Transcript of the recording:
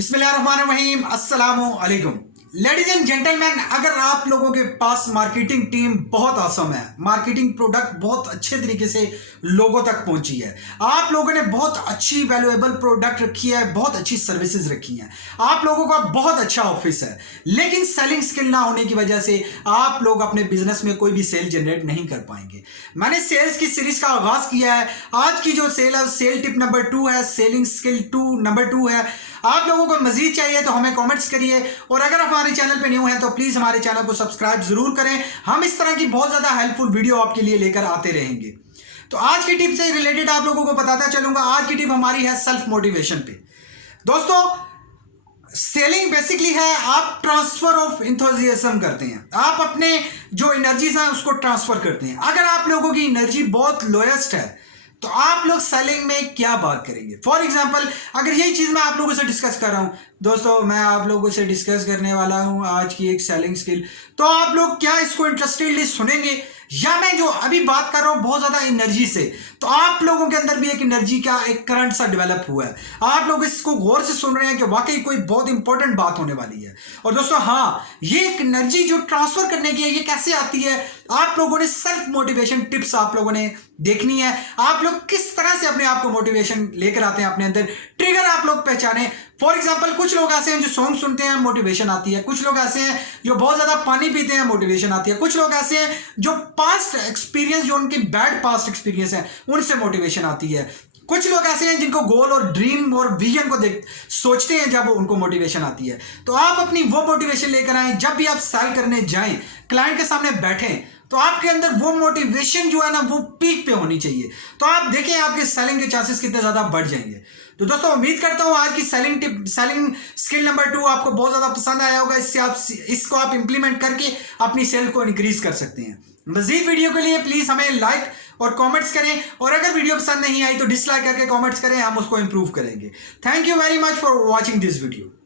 बिस्मिल्लाहिर्रहमानिर्रहीम, अस्सलामु अलैकुम। लेडीज एंड जेंटलमैन, अगर आप लोगों के पास मार्केटिंग टीम बहुत आसम है, मार्केटिंग प्रोडक्ट बहुत अच्छे तरीके से लोगों तक पहुंची है, आप लोगों ने बहुत अच्छी वैल्यूएबल प्रोडक्ट रखी है, बहुत अच्छी सर्विसेज रखी हैं, आप लोगों का बहुत अच्छा ऑफिस है, लेकिन सेलिंग स्किल ना होने की वजह से आप लोग अपने बिजनेस में कोई भी सेल जनरेट नहीं कर पाएंगे। मैंने सेल्स की सीरीज का आगाज किया है। आज की जो सेल है, सेल टिप नंबर 2 है, सेलिंग स्किल नंबर 2 है। आप लोगों को मजीद चाहिए तो हमें कमेंट्स करिए, और अगर हमारे चैनल पे न्यू हैं तो प्लीज हमारे चैनल को सब्सक्राइब जरूर करें। हम इस तरह की बहुत ज्यादा हेल्पफुल वीडियो आपके लिए लेकर आते रहेंगे। तो आज की टिप से रिलेटेड आप लोगों को बताता चलूंगा। आज की टिप हमारी है सेल्फ मोटिवेशन पे। दोस्तों, सेलिंग बेसिकली है आप ट्रांसफर ऑफ इंथुजियाज्म करते हैं, आप अपने जो एनर्जीज हैं उसको ट्रांसफर करते हैं। अगर आप लोगों की एनर्जी बहुत लोएस्ट है तो आप लोग सेलिंग में क्या बात करेंगे। फॉर एग्जांपल, अगर यही चीज मैं आप लोगों से डिस्कस कर रहा हूं, दोस्तों मैं आप लोगों से डिस्कस करने वाला हूं आज की एक सेलिंग स्किल, तो आप लोग क्या इसको इंटरेस्टेडली सुनेंगे, या मैं जो अभी बात कर रहा हूं बहुत ज्यादा एनर्जी से, तो आप लोगों के अंदर भी एक एनर्जी का एक करंट सा डेवलप हुआ है, आप लोग इसको गौर से सुन रहे हैं कि वाकई कोई बहुत इंपॉर्टेंट बात होने वाली है। और दोस्तों हाँ, ये एक एनर्जी जो ट्रांसफर करने की है, ये कैसे आती है, आप लोगों ने सेल्फ मोटिवेशन टिप्स आप लोगों ने देखनी है। आप लोग किस तरह से अपने आप को मोटिवेशन लेकर आते हैं, अपने अंदर ट्रिगर आप लोग पहचाने। फॉर एग्जाम्पल, कुछ लोग ऐसे हैं जो सॉन्ग सुनते हैं, मोटिवेशन आती है। कुछ लोग ऐसे हैं जो बहुत ज्यादा पानी पीते हैं, मोटिवेशन आती है। कुछ लोग ऐसे हैं जो पास्ट एक्सपीरियंस, जो उनके बैड पास्ट एक्सपीरियंस है, उनसे मोटिवेशन आती है। कुछ लोग ऐसे हैं जिनको गोल और ड्रीम और विजन को देख सोचते हैं, जब उनको मोटिवेशन आती है। तो आप अपनी वो मोटिवेशन लेकर आए, जब भी आप सेल करने जाएं, क्लाइंट के सामने बैठें, तो आपके अंदर वो मोटिवेशन जो है ना, वो पीक पे होनी चाहिए। तो आप देखें आपके सेलिंग के चांसेस कितने ज्यादा बढ़ जाएंगे। तो दोस्तों, उम्मीद करता हूं आज की सेलिंग स्किल नंबर 2 आपको बहुत ज्यादा पसंद आया होगा। इसको आप इंप्लीमेंट करके अपनी सेल को इंक्रीज कर सकते हैं। मजीद वीडियो के लिए प्लीज हमें लाइक और कमेंट्स करें, और अगर वीडियो पसंद नहीं आई तो डिसलाइक करके कमेंट्स करें, हम उसको इंप्रूव करेंगे। Thank you very much for watching this video.